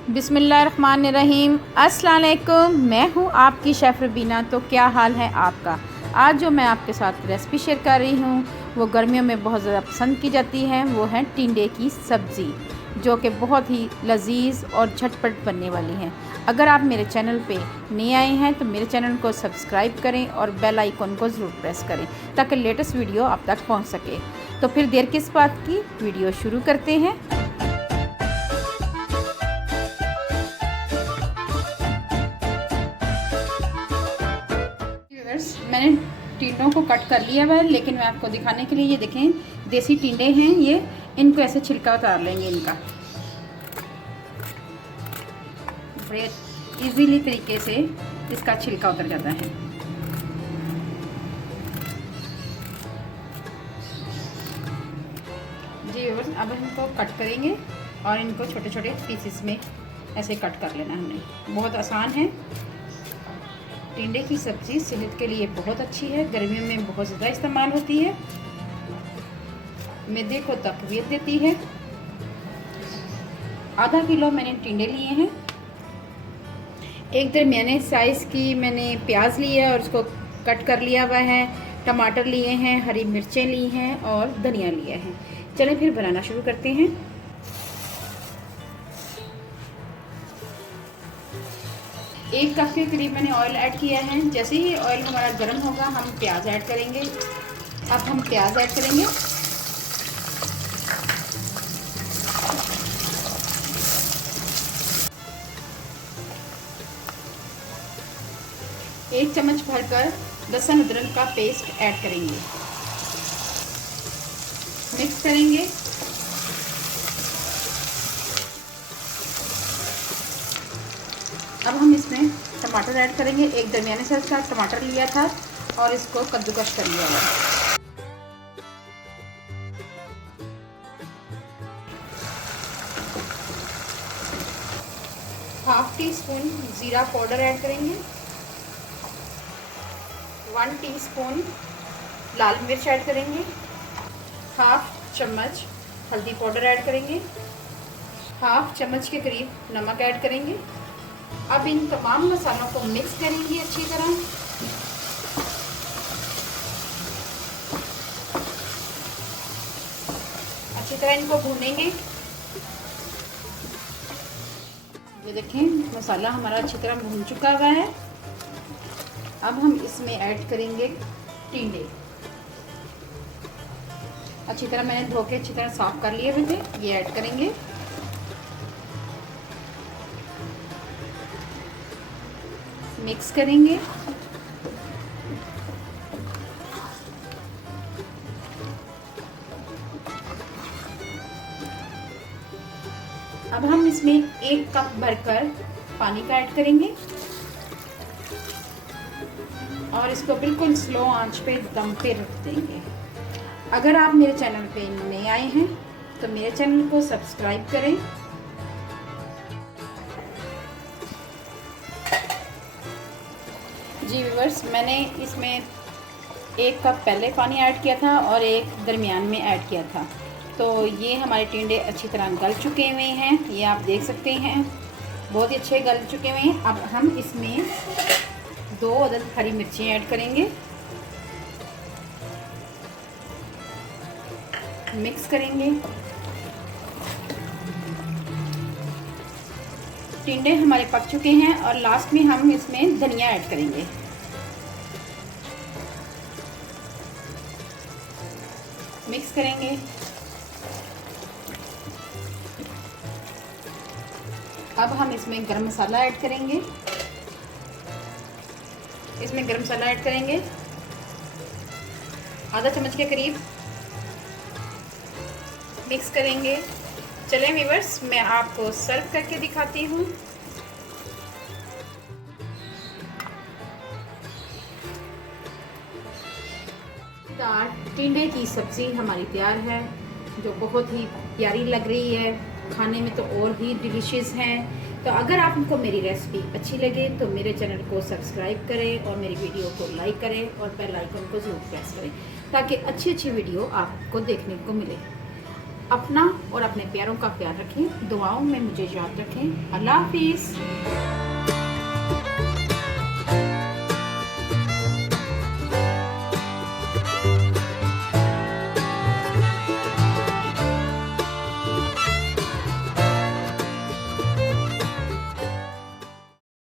बिस्मिल्लाहिर्रहमानिर्रहीम। अस्सलाम वालेकुम। मैं हूँ आपकी शेफ़ रबीना। तो क्या हाल है आपका। आज जो मैं आपके साथ रेसिपी शेयर कर रही हूँ वो गर्मियों में बहुत ज़्यादा पसंद की जाती है। वो है टिंडे की सब्ज़ी, जो कि बहुत ही लजीज और झटपट बनने वाली है। अगर आप मेरे चैनल पे नए आए हैं तो मेरे चैनल को सब्सक्राइब करें और बेल आइकन को ज़रूर प्रेस करें ताकि लेटेस्ट वीडियो आप तक पहुँच सके। तो फिर देर किस बात की, वीडियो शुरू करते हैं। मैंने टिंडों को कट कर लिया हुआ है, लेकिन मैं आपको दिखाने के लिए, ये देखें देसी टिंडे हैं ये। इनको ऐसे छिलका उतार लेंगे इनका, बड़े इजीली तरीके से इसका छिलका उतर जाता है। जी अब इनको कट करेंगे और इनको छोटे छोटे पीसेस में ऐसे कट कर लेना हमने। बहुत आसान है। टिंडे की सब्ज़ी सेहत के लिए बहुत अच्छी है, गर्मियों में बहुत ज़्यादा इस्तेमाल होती है, मैदे को तक़वियत देती है। आधा किलो मैंने टिंडे लिए हैं। एक दरमियाने साइज़ की मैंने प्याज ली है और उसको कट कर लिया हुआ है। टमाटर लिए हैं, हरी मिर्चें ली हैं और धनिया लिया है। चलें फिर बनाना शुरू करते हैं। एक कप के करीब मैंने ऑयल ऐड किया है। जैसे ही ऑयल हमारा गर्म होगा हम प्याज ऐड करेंगे। अब हम प्याज ऐड करेंगे। एक चम्मच भरकर लहसुन अदरक का पेस्ट ऐड करेंगे। मिक्स करेंगे। अब हम इसमें टमाटर ऐड करेंगे। एक दरमियाने साइज का टमाटर लिया था और इसको कद्दूकस कर लिया है। हाफ टी स्पून ज़ीरा पाउडर ऐड करेंगे। 1 टीस्पून लाल मिर्च ऐड करेंगे। हाफ चम्मच हल्दी पाउडर ऐड करेंगे। हाफ चम्मच के करीब नमक ऐड करेंगे। अब इन तमाम मसालों को मिक्स करेंगे अच्छी तरह। अच्छी तरह इनको भूनेंगे। ये देखें मसाला हमारा अच्छी तरह भून चुका हुआ है। अब हम इसमें ऐड करेंगे टिंडे। अच्छी तरह मैंने धो के अच्छी तरह साफ कर लिए हुए थे, ये ऐड करेंगे। मिक्स करेंगे। अब हम इसमें 1 कप भरकर पानी का ऐड करेंगे और इसको बिल्कुल स्लो आंच पे दम पे रख देंगे। अगर आप मेरे चैनल पे नए आए हैं तो मेरे चैनल को सब्सक्राइब करें। जी व्यूअर्स, मैंने इसमें 1 कप पहले पानी ऐड किया था और 1 दरमियान में ऐड किया था। तो ये हमारे टिंडे अच्छी तरह गल चुके हुए हैं, ये आप देख सकते हैं बहुत ही अच्छे गल चुके हुए हैं। अब हम इसमें 2 अदद हरी मिर्चें ऐड करेंगे। मिक्स करेंगे। टिंडे हमारे पक चुके हैं और लास्ट में हम इसमें धनिया ऐड करेंगे। मिक्स करेंगे। अब हम इसमें गरम मसाला ऐड करेंगे। इसमें गरम मसाला ऐड करेंगे आधा चम्मच के करीब। मिक्स करेंगे। चलें व्यूअर्स, मैं आपको सर्व करके दिखाती हूँ। टिंडे की सब्ज़ी हमारी तैयार है, जो बहुत ही प्यारी लग रही है, खाने में तो और भी डिलीशियस है। तो अगर आपको मेरी रेसिपी अच्छी लगे तो मेरे चैनल को सब्सक्राइब करें और मेरी वीडियो को लाइक करें और बेल आइकन को ज़रूर प्रेस करें ताकि अच्छी अच्छी वीडियो आपको देखने को मिले। अपना और अपने प्यारों का ख्याल रखें। दुआओं में मुझे याद रखें। अल्लाह हाफिज़।